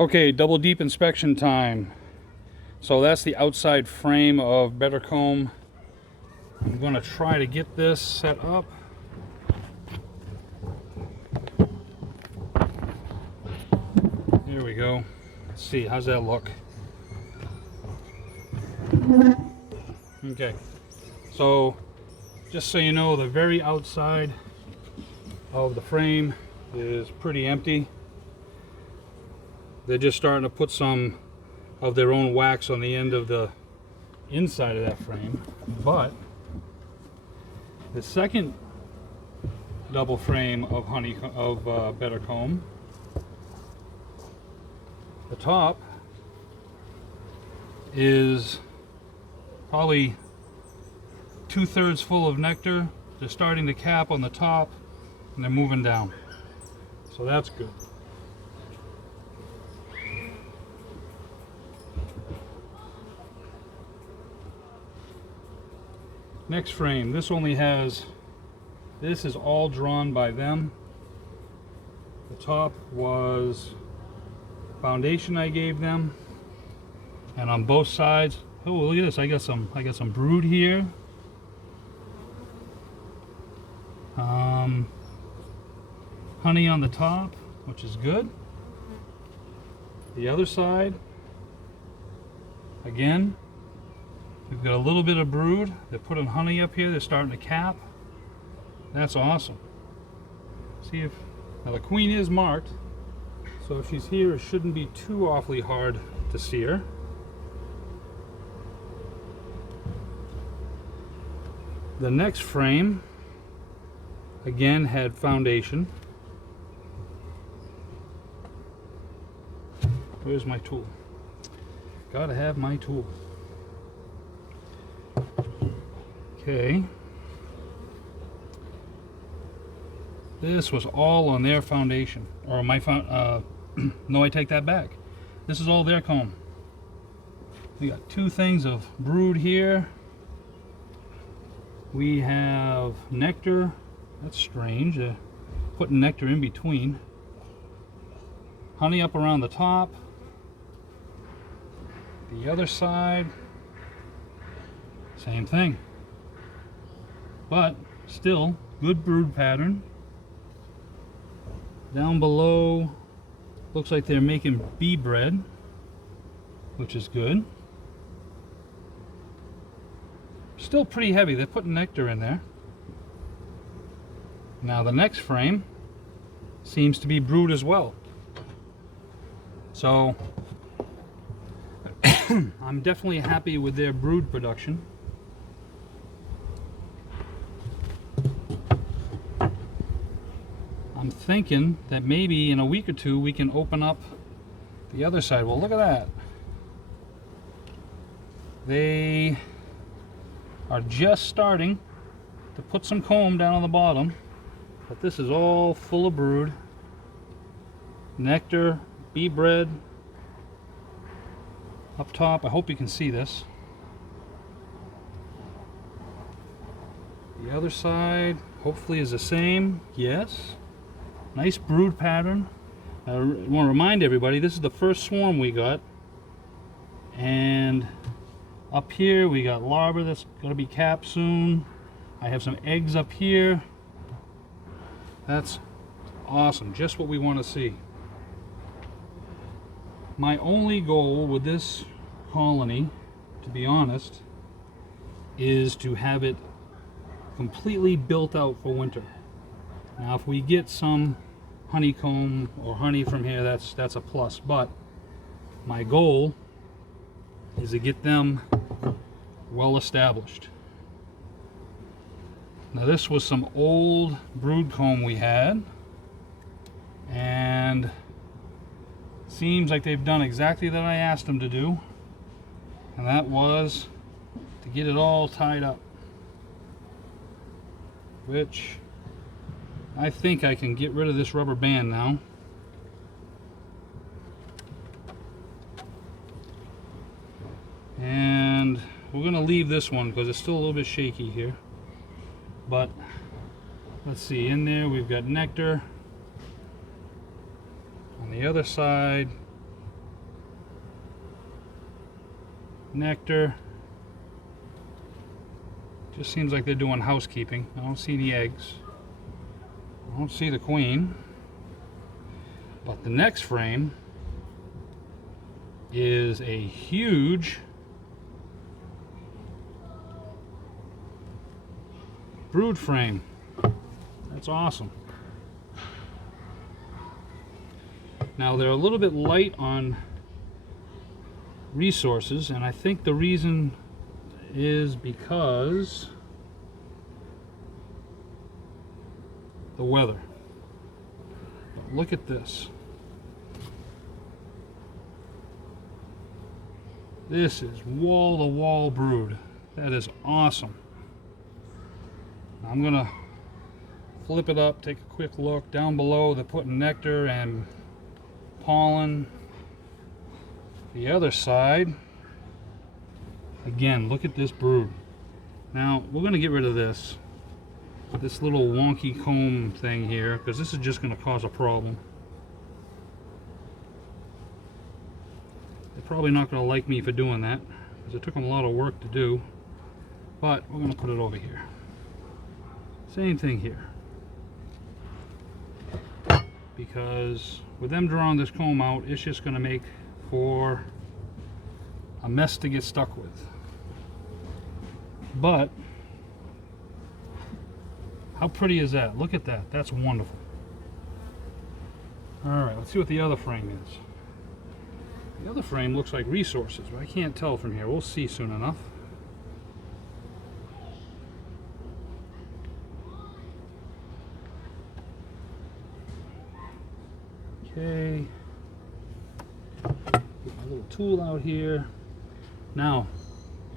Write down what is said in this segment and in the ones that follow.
Okay, double deep inspection time. So that's the outside frame of Better Comb. I'm going to try to get this set up. Here we go. Let's see, how's that look? Okay, so just so you know, the very outside of the frame is pretty empty. They're just starting to put some of their own wax on the end of the inside of that frame. But the second double frame of Better Comb, the top is probably 2/3 full of nectar. They're starting to cap on the top and they're moving down. So that's good. Next frame, this is all drawn by them. The top was foundation I gave them, and on both sides, oh look at this, I got some brood here. Honey on the top, which is good. The other side, again, we've got a little bit of brood. They're putting honey up here. They're starting to cap. That's awesome. See if now the queen is marked, so if she's here, it shouldn't be too awfully hard to see her. The next frame again had foundation. Where's my tool? Gotta have my tool. Okay. This was all on their foundation, or my no, I take that back. This is all their comb. We got two things of brood here. We have nectar. That's strange. Putting nectar in between. Honey up around the top. The other side, same thing. But still, good brood pattern. Down below, looks like they're making bee bread, which is good. Still pretty heavy. They're putting nectar in there. Now the next frame seems to be brood as well. So I'm definitely happy with their brood production. I'm thinking that maybe in a week or two we can open up the other side. Well, look at that. They are just starting to put some comb down on the bottom, but this is all full of brood, nectar, bee bread up top. I hope you can see this. The other side hopefully is the same. Yes. Nice brood pattern. I want to remind everybody, this is the first swarm we got. And up here we got larvae that's going to be capped soon. I have some eggs up here. That's awesome. Just what we want to see. My only goal with this colony, to be honest, is to have it completely built out for winter. Now if we get some honeycomb or honey from here, that's a plus, but my goal is to get them well established. Now this was some old brood comb we had, and seems like they've done exactly that I asked them to do, and that was to get it all tied up, which I think I can get rid of this rubber band now. And we're going to leave this one because it's still a little bit shaky here. But let's see, in there we've got nectar. On the other side nectar. Just seems like they're doing housekeeping. I don't see any eggs. I don't see the queen. But the next frame is a huge brood frame. That's awesome. Now they're a little bit light on resources, and I think the reason is because the weather. But look at this. This is wall-to-wall brood. That is awesome. I'm gonna flip it up, take a quick look. Down below they're putting nectar and pollen. The other side, again, look at this brood. Now we're gonna get rid of this little wonky comb thing here, because this is just gonna cause a problem. They're probably not gonna like me for doing that, because it took them a lot of work to do. But we're gonna put it over here. Same thing here. Because with them drawing this comb out, it's just gonna make for a mess to get stuck with. But how pretty is that? Look at that. That's wonderful. Alright, let's see what the other frame is. The other frame looks like resources, but I can't tell from here. We'll see soon enough. Okay. Get my little tool out here. Now,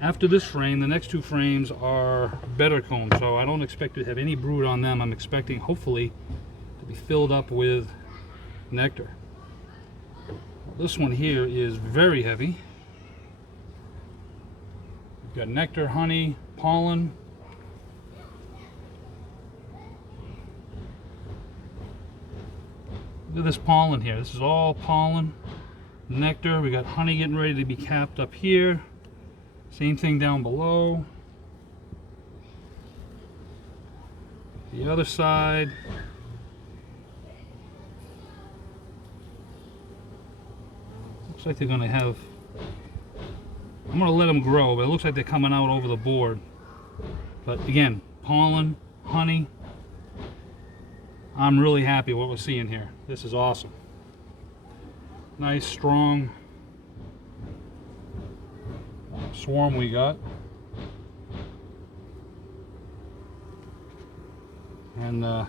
after this frame, the next two frames are better combs, so I don't expect to have any brood on them. I'm expecting, hopefully, to be filled up with nectar. This one here is very heavy. We've got nectar, honey, pollen. Look at this pollen here. This is all pollen, nectar. We got honey getting ready to be capped up here. Same thing down below. The other side. Looks like they're gonna have, I'm gonna let them grow, but it looks like they're coming out over the board. But again, pollen, honey. I'm really happy what we're seeing here. This is awesome. Nice, strong swarm we got. And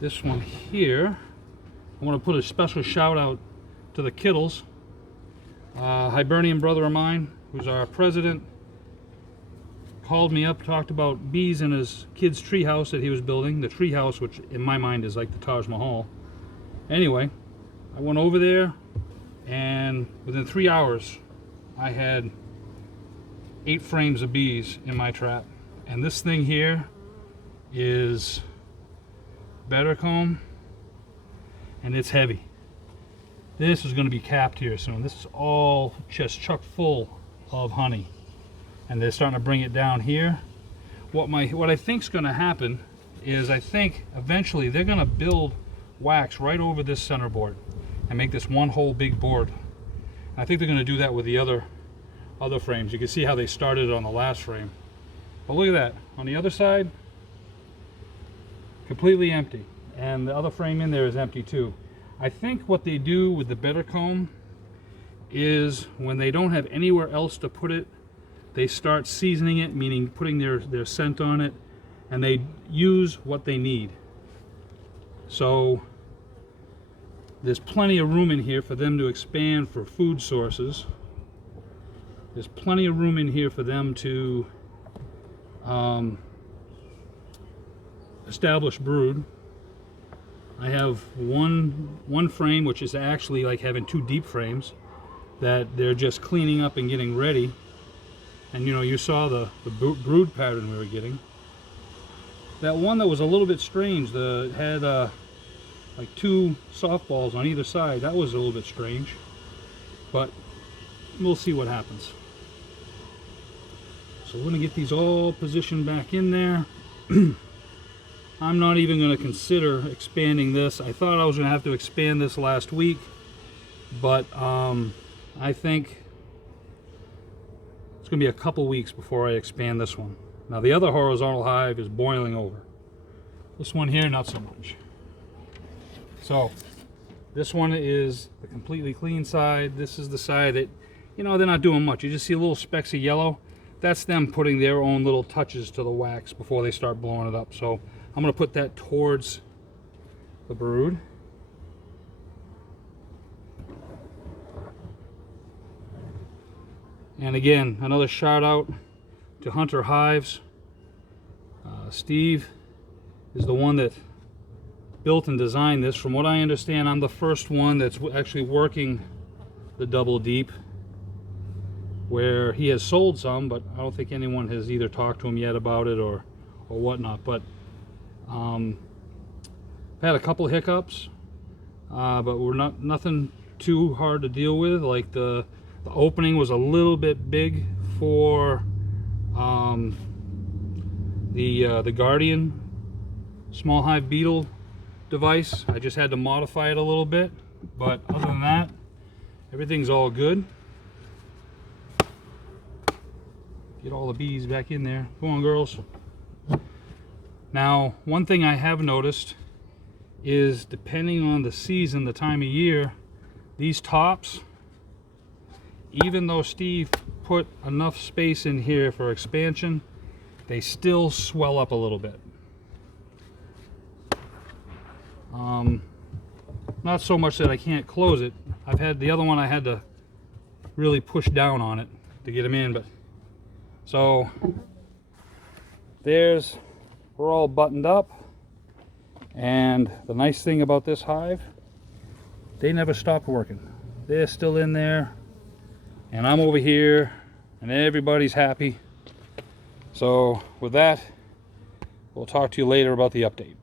this one here, I want to put a special shout out to the Kittles. Hibernian brother of mine, who's our president, called me up, talked about bees in his kid's tree house that he was building. The tree house, which in my mind is like the Taj Mahal. Anyway, I went over there, and within 3 hours I had 8 frames of bees in my trap. And this thing here is better comb, and it's heavy. This is going to be capped here soon. This is all just chock full of honey, and they're starting to bring it down here. What I think is going to happen is, I think eventually they're going to build wax right over this center board and make this one whole big board. And I think they're going to do that with the other frames. You can see how they started on the last frame. But look at that. On the other side, completely empty. And the other frame in there is empty too. I think what they do with the better comb is, when they don't have anywhere else to put it, they start seasoning it, meaning putting their scent on it, and they use what they need. So there's plenty of room in here for them to expand for food sources. There's plenty of room in here for them to establish brood. I have one frame, which is actually like having 2 deep frames that they're just cleaning up and getting ready. And you know, you saw the brood pattern we were getting. That one that was a little bit strange, had like 2 softballs on either side, that was a little bit strange. but we'll see what happens. So we're going to get these all positioned back in there. I'm not even going to consider expanding this. I thought I was going to have to expand this last week, but I think it's going to be a couple weeks before I expand this one. Now the other horizontal hive is boiling over. This one here, not so much. So this one is the completely clean side. This is the side that, you know, they're not doing much. You just see little specks of yellow. That's them putting their own little touches to the wax before they start blowing it up. So I'm going to put that towards the brood. And again, another shout out to Hunter Hives. Steve is the one that built and designed this. From what I understand, I'm the first one that's actually working the double deep, where he has sold some, but I don't think anyone has either talked to him yet about it or whatnot. But I've had a couple hiccups, but we're nothing too hard to deal with. Like the opening was a little bit big for the Guardian small hive beetle device. I just had to modify it a little bit, but other than that, everything's all good. Get all the bees back in there. Come on, girls. Now, one thing I have noticed is, depending on the season, the time of year, these tops, even though Steve put enough space in here for expansion, they still swell up a little bit. Not so much that I can't close it. I've had the other one, I had to really push down on it to get them in, but so we're all buttoned up. And the nice thing about this hive, they never stopped working. They're still in there, and I'm over here, and everybody's happy. So with that, we'll talk to you later about the update.